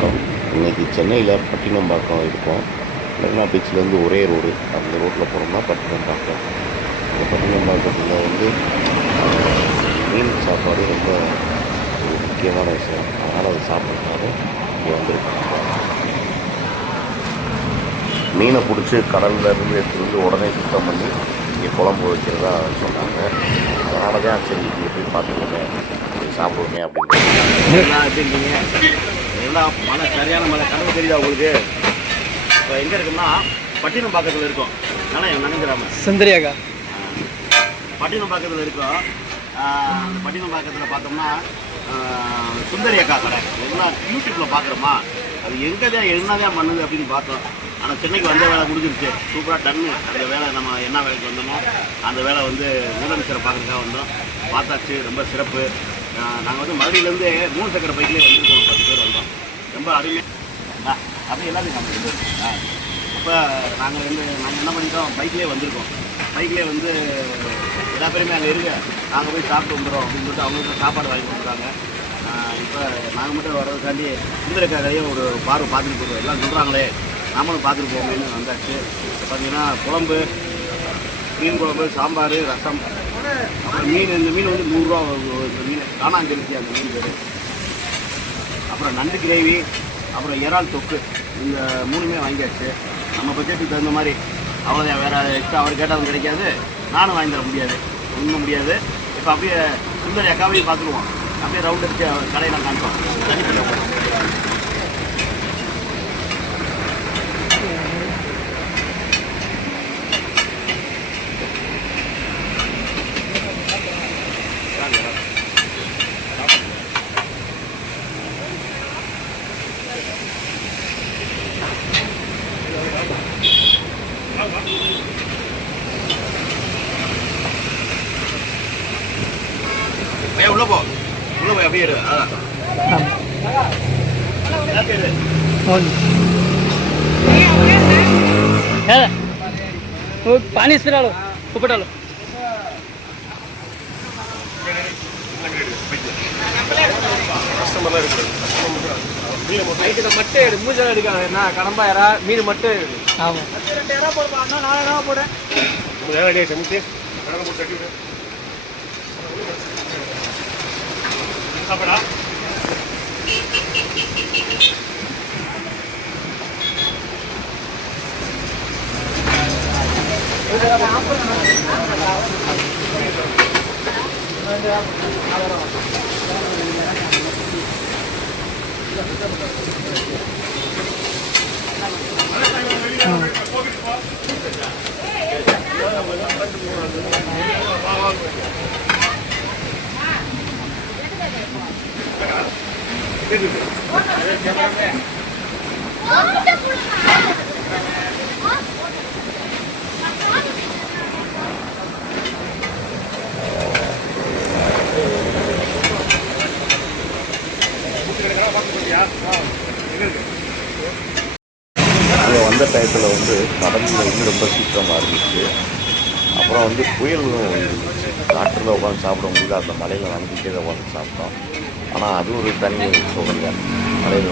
வணக்கம் இன்றைக்கி சென்னையில் பட்டினம்பாக்கம் இருக்கோம். மெரினா பீச்லேருந்து ஒரே ரோடு அந்த ரோட்டில் போனோம்னா பட்டினம்பாக்கம். அந்த பட்டினம்பாக்கத்தில் வந்து மீன் சாப்பாடு ரொம்ப ஒரு முக்கியமான விஷயம். அதனால் அதை சாப்பிட்றதுக்காக இங்கே வந்திருக்கோம் மீனை பிடிச்சி கடல்ல இருந்து வந்து உடனே சுத்தம் பண்ணி இங்கே குழம்பு வைக்கிறதா சொன்னாங்க. அதனால தான் சரி இங்கே போய் பார்த்துக்கோங்க. சாப்பிடுங்க அப்படின்னு எல்லாம் மழை சரியான மழை கடவுள் தெரியுதா உங்களுக்கு? இப்போ எங்கே இருக்குன்னா பட்டினம் பக்கத்தில் இருக்கோம். ஆனால் என் நனைஞ்சிடாம சுந்தரியாக்கா. பட்டினம் பக்கத்தில் இருக்கோம். அந்த பட்டினம் பக்கத்தில் பார்த்தோம்னா ஆஹ் சுந்தரி அக்கா கடை. எல்லாம் யூடியூப்பில் பார்க்குறோமா? அது எங்கே தான் என்னதான் பண்ணுது அப்படின்னு பார்த்தோம். ஆனால் சென்னைக்கு வந்த வேலை முடிஞ்சிருச்சு. சூப்பராக டன்னு அந்த வேலை நம்ம என்ன வேலைக்கு வந்தோமோ அந்த வேலை வந்து முதலமைச்சரை பார்க்குறதுக்காக வந்தோம். பார்த்தாச்சு ரொம்ப சிறப்பு. நாங்கள் வந்து மதுரையிலேருந்து மூணு சக்கர பைக்லேயே வந்திருக்கோம் பத்து பேர் வந்தோம். ரொம்ப அருமையாக அப்படி எல்லாத்தையும் நம்ம அப்போ நாங்கள் வந்து நாங்கள் என்ன பண்ணிட்டோம் பைக்லேயே வந்திருக்கோம். பைக்லேயே வந்து எல்லா பேருமே அங்கே இருக்க நாங்கள் போய் சாப்பிட்டு வந்துடுறோம் அப்படின்னு சொல்லிட்டு அவங்களுக்கு சாப்பாடு வாங்கி கொடுக்குறாங்க. இப்போ நாங்கள் மட்டும் வர்றதுக்காண்டி சுந்தரக்கா ஒரு பார்வை பார்த்துட்டு போகிறோம் எல்லாம் சொல்கிறாங்களே நாமளும் பார்த்துட்டு போவோமேன்னு வந்தாச்சு. இப்போ பார்த்தீங்கன்னா குழம்பு மீன் குழம்பு சாம்பார் ரசம் அப்புறம் மீன் இந்த மீன் வந்து நூறுரூவா மீன். காணாங்கரிசி அந்த மீன் பேர். அப்புறம் நண்டு கிரேவி அப்புறம் இறால் தொக்கு. இந்த மூணுமே வாங்கியாச்சு. நம்ம பட்ஜெட்டுக்கு தகுந்த மாதிரி அவ்வளோதான் வேறு எக்ஸ்ட்ரா அவர் கேட்டாலும் கிடைக்காது. நானும் வாங்கி தர முடியாது. ஒன்றும் முடியாது. இப்போ அப்படியே சுந்தர் அக்காவையும் பார்த்துருவோம். அப்படியே ரவுண்ட் அடிச்சு அவர் கடையெல்லாம் காமிப்போம் போய் அப்படியே அதான் పానీ ఇస్తున్నాడు కుప్పటాలు மட்டே எடு. மூஞ்சல் எடுக்காது. என்ன கடம்பா யாரா மீன் மட்டும் எடு. ஆமாம் ரெண்டு யாரா அங்கே வந்த டயத்தில் வந்து கடலில் வந்து ரொம்ப சீக்கிரமாக இருந்துச்சு. அப்புறம் வந்து புயலும் காற்றில் உட்காந்து சாப்பிட முடியல. அந்த மலையில் நனைஞ்சிட்டே தான் உட்காந்து சாப்பிட்டோம். ஆனால் அது ஒரு தனி சுகங்க மலையில்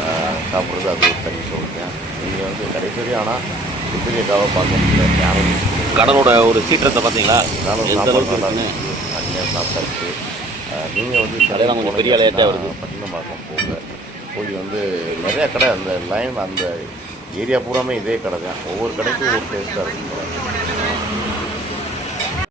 ஆஹ், சாப்பிட்றது அது ஒரு தனி சுகங்க நீங்கள் வந்து கடைசி ஆனால் சுத்திரியக்காவை பார்க்க முடியல. யாரும் கடலோட ஒரு சீற்றத்தை பார்த்தீங்களா? எந்த சாப்பாடு நல்லா இருந்துச்சு தனியாக சாப்பிட்டாச்சு. நீங்கள் வந்து கொஞ்சம் பெரிய அலையாட்டே வருது. பட்டினமாக்கம் போங்க. போய் வந்து நிறையா கடை அந்த லைன் அந்த ஏரியா பூராமே இதே கடை தான். ஒவ்வொரு கடைக்கும் ஒவ்வொரு டேஸ்ட்டாக இருக்கும்